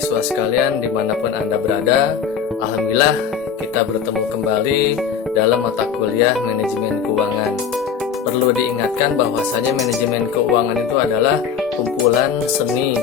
mahasiswa sekalian dimanapun Anda berada. Alhamdulillah kita bertemu kembali dalam mata kuliah manajemen keuangan. Perlu diingatkan bahwasanya manajemen keuangan itu adalah kumpulan seni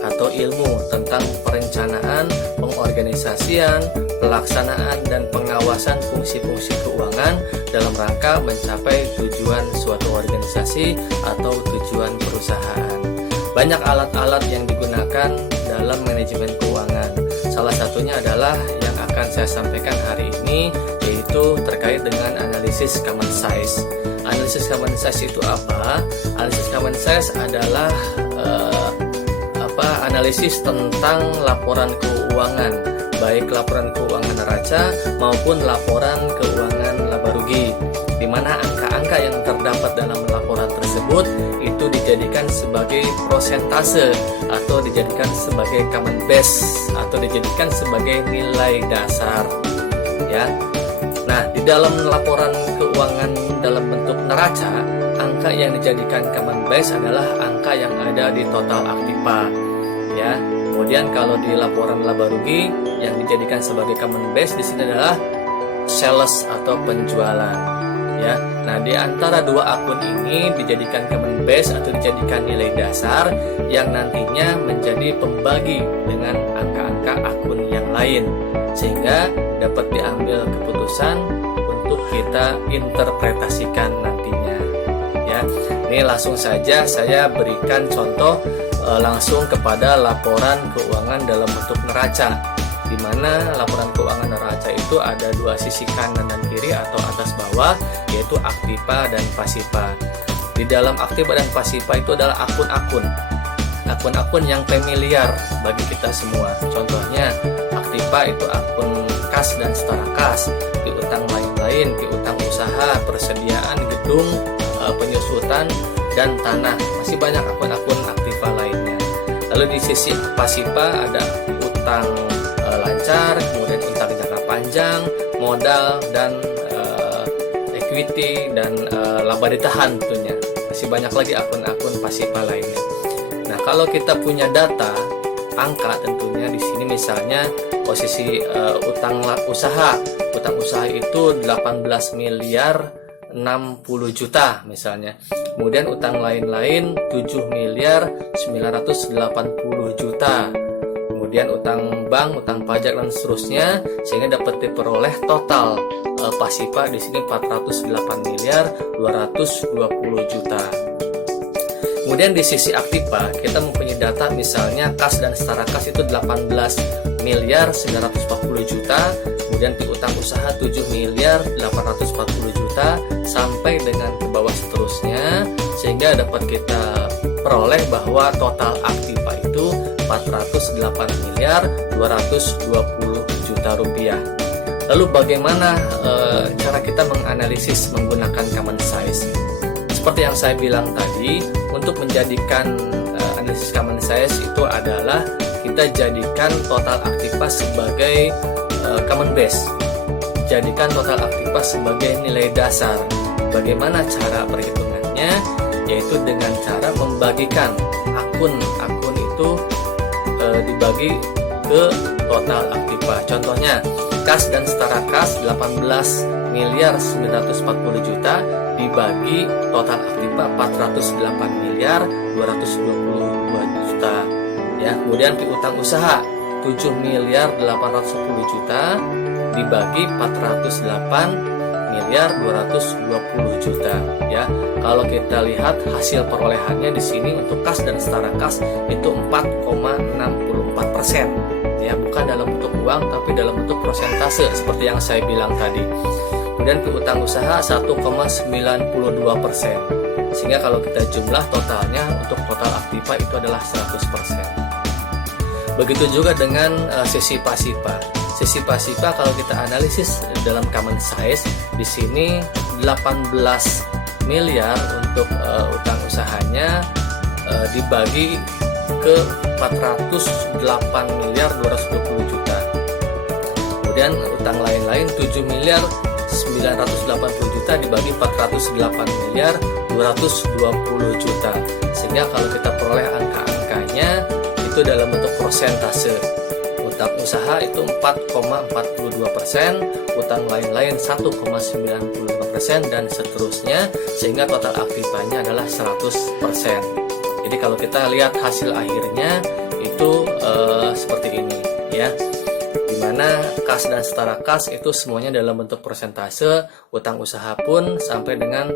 atau ilmu tentang perencanaan, pengorganisasian, pelaksanaan, dan pengawasan fungsi-fungsi keuangan dalam rangka mencapai tujuan suatu organisasi atau tujuan perusahaan. Banyak alat-alat yang digunakan dalam manajemen keuangan. Salah satunya adalah yang akan saya sampaikan hari ini, yaitu terkait dengan analisis common size. Analisis common size itu apa? Analisis common size adalah analisis tentang laporan keuangan, baik laporan keuangan neraca maupun laporan keuangan laba rugi, di mana angka-angka yang terdapat dalam laporan tersebut itu dijadikan sebagai prosentase atau dijadikan sebagai common base atau dijadikan sebagai nilai dasar, ya. Nah, di dalam laporan keuangan dalam bentuk neraca, angka yang dijadikan common base adalah angka yang ada di total aktiva, ya. Kemudian kalau di laporan laba rugi yang dijadikan sebagai common base di sini adalah sales atau penjualan, ya. Nah, di antara dua akun ini dijadikan common base atau dijadikan nilai dasar yang nantinya menjadi pembagi dengan angka-angka akun yang lain, sehingga dapat diambil keputusan untuk kita interpretasikan nantinya, ya. Ini langsung saja saya berikan contoh langsung kepada laporan keuangan dalam bentuk neraca, di mana laporan keuangan neraca itu ada dua sisi, kanan dan kiri atau atas bawah, yaitu aktiva dan pasiva. Di dalam aktiva dan pasiva itu adalah akun-akun yang familiar bagi kita semua. Contohnya aktiva itu akun kas dan setara kas, piutang lain-lain, piutang usaha, persediaan gedung, penyusutan, dan tanah. Masih banyak akun-akun aktiva lainnya. Lalu di sisi pasiva ada utang lancar, kemudian utang jangka panjang, modal, dan equity, dan laba ditahan tentunya. Masih banyak lagi akun-akun pasiva lainnya. Nah, kalau kita punya data angka tentunya di sini misalnya posisi utang usaha itu 18 miliar 60 juta misalnya. Kemudian utang lain-lain 7 miliar 980 juta. Kemudian utang bank, utang pajak, dan seterusnya, sehingga dapat diperoleh total pasiva di sini 408 miliar 220 juta. Kemudian di sisi aktiva kita mempunyai data misalnya kas dan setara kas itu 18 miliar 940 juta, kemudian piutang usaha 7 miliar 840 juta sampai dengan ke bawah seterusnya, sehingga dapat kita peroleh bahwa total aktiva itu 408 miliar 220 juta rupiah. Lalu bagaimana cara kita menganalisis menggunakan common size? Seperti yang saya bilang tadi, untuk menjadikan analisis common size itu adalah kita jadikan total aktiva sebagai common base, jadikan total aktiva sebagai nilai dasar. Bagaimana cara perhitungannya? Yaitu dengan cara membagikan akun-akun itu dibagi ke total aktiva. Contohnya kas dan setara kas 18 miliar 940 juta dibagi total aktiva 408 miliar 222 juta, ya. Kemudian piutang usaha 7 miliar 810 juta dibagi 408 miliar 220 juta, ya. Kalau kita lihat hasil perolehannya di sini untuk kas dan setara kas itu 4,64%, ya, bukan dalam bentuk uang tapi dalam bentuk persentase seperti yang saya bilang tadi. Kemudian piutang usaha 1,92%, sehingga kalau kita jumlah totalnya untuk total aktiva itu adalah 100%. Begitu juga dengan sisi pasiva. Sisi pasiva kalau kita analisis dalam common size di sini 18 miliar untuk utang usahanya dibagi ke 408 miliar 220 juta. Kemudian utang lain-lain 7 miliar 980 juta dibagi 408 miliar 220 juta. Sehingga kalau kita peroleh angka-angkanya itu dalam bentuk persentase. Utang usaha itu 4,42%, utang lain-lain 1,95%, dan seterusnya, sehingga total aktifanya adalah 100%. Jadi kalau kita lihat hasil akhirnya itu seperti ini ya, dimana kas dan setara kas itu semuanya dalam bentuk persentase, utang usaha pun sampai dengan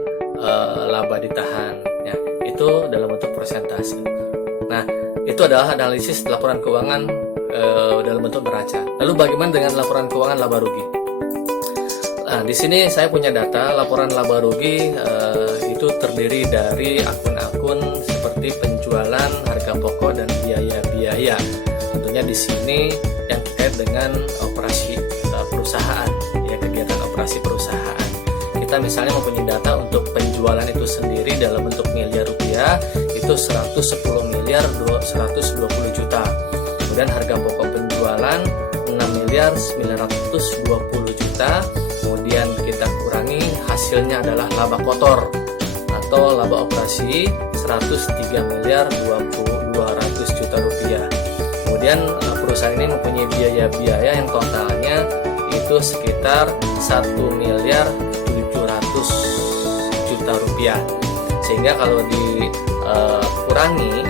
laba ditahan ya, itu dalam bentuk persentase. Nah, itu adalah analisis laporan keuangan dalam bentuk neraca. Lalu bagaimana dengan laporan keuangan laba rugi? Nah, di sini saya punya data laporan laba rugi itu terdiri dari akun-akun seperti penjualan, harga pokok, dan biaya-biaya. Tentunya di sini yang terkait dengan operasi perusahaan, ya, kegiatan operasi perusahaan. Kita misalnya mempunyai data untuk penjualan itu sendiri dalam bentuk miliar rupiah, itu 110 miliar 120 juta. Kemudian harga pokok penjualan 6 miliar 920 juta. Kemudian kita kurangi, hasilnya adalah laba kotor atau laba operasi 103 miliar 200 juta rupiah. Kemudian perusahaan ini mempunyai biaya-biaya yang totalnya itu sekitar 1 miliar 700 juta rupiah. Sehingga kalau dikurangi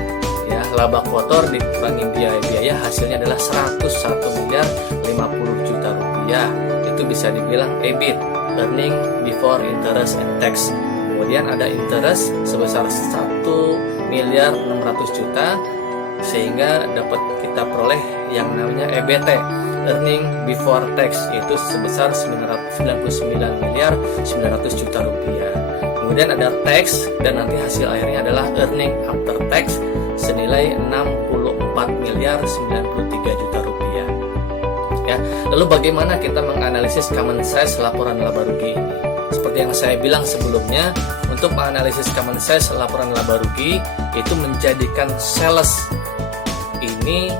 ya, laba kotor dikurangi biaya-biaya, hasilnya adalah 101 miliar 50 juta rupiah. Itu bisa dibilang EBIT, earning before interest and tax. Kemudian ada interest sebesar 1 miliar 600 juta, sehingga dapat kita peroleh yang namanya EBT, earning before tax, yaitu sebesar 99 miliar 900 juta rupiah. Kemudian ada tax, dan nanti hasil akhirnya adalah earning after tax senilai 64 miliar 93 juta rupiah. Ya, lalu bagaimana kita menganalisis common size laporan laba rugi ini? Seperti yang saya bilang sebelumnya, untuk menganalisis common size laporan laba rugi itu menjadikan sales ini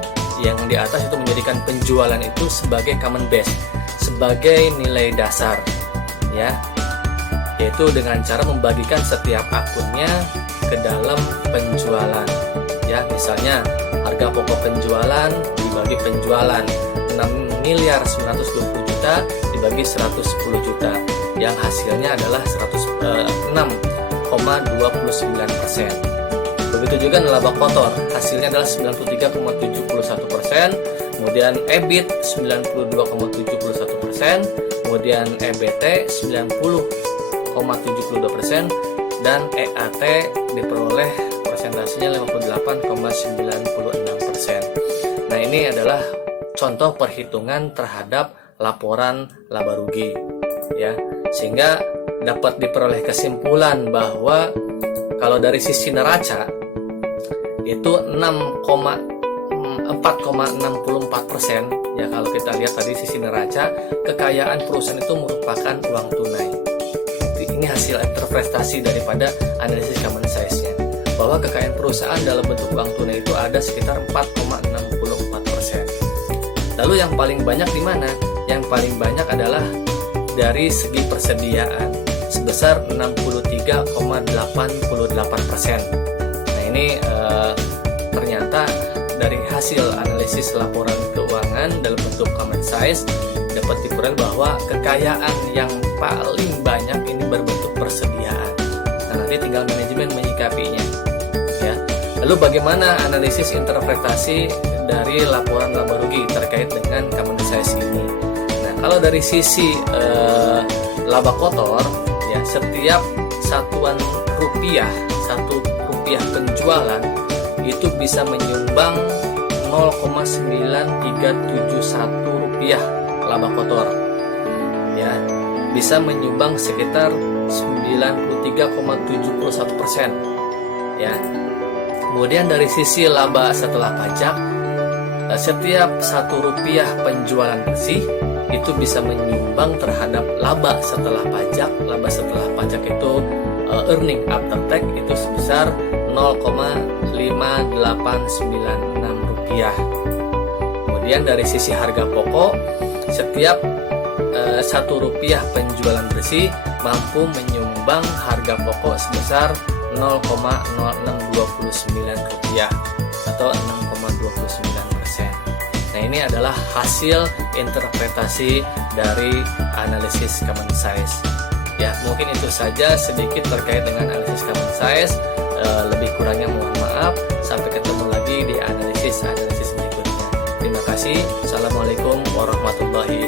yang di atas itu menjadikan penjualan itu sebagai common base, sebagai nilai dasar ya, yaitu dengan cara membagikan setiap akunnya ke dalam penjualan ya. Misalnya harga pokok penjualan dibagi penjualan 6 miliar 920 juta dibagi 110 juta, yang hasilnya adalah 6,29%. Begitu juga laba kotor, hasilnya adalah 93,71%, kemudian EBIT 92,71%, kemudian EBT 90,72%, dan EAT diperoleh persentasenya 58,96%. Nah, ini adalah contoh perhitungan terhadap laporan laba rugi ya, sehingga dapat diperoleh kesimpulan bahwa kalau dari sisi neraca itu 4,64% ya. Kalau kita lihat tadi sisi neraca, kekayaan perusahaan itu merupakan uang tunai. Ini hasil interpretasi daripada analisis common size-nya, bahwa kekayaan perusahaan dalam bentuk uang tunai itu ada sekitar 4,64%. Lalu yang paling banyak di mana? Yang paling banyak adalah dari segi persediaan sebesar 63,88%. Nah, ini ternyata dari hasil analisis laporan keuangan dalam bentuk common size dapat diperoleh bahwa kekayaan yang paling banyak ini berbentuk persediaan. Nah, nanti tinggal manajemen menyikapinya ya. Lalu bagaimana analisis interpretasi dari laporan laba rugi terkait dengan common size ini? Nah, kalau dari sisi laba kotor ya, setiap satuan rupiah, 1 rupiah penjualan itu bisa menyumbang 0,9371 rupiah laba kotor ya, bisa menyumbang sekitar 93,71% ya. Kemudian dari sisi laba setelah pajak, setiap 1 rupiah penjualan bersih itu bisa menyumbang terhadap laba setelah pajak. Laba setelah pajak itu earning after tax itu sebesar 0,5896 rupiah. Kemudian dari sisi harga pokok, setiap 1 rupiah penjualan bersih mampu menyumbang harga pokok sebesar 0,0629 rupiah atau 6,29%. Nah, ini adalah hasil interpretasi dari analisis common size. Ya, mungkin itu saja sedikit terkait dengan analisis common size. Lebih kurangnya mohon maaf. Sampai ketemu lagi di analisis berikutnya. Terima kasih. Assalamualaikum warahmatullahi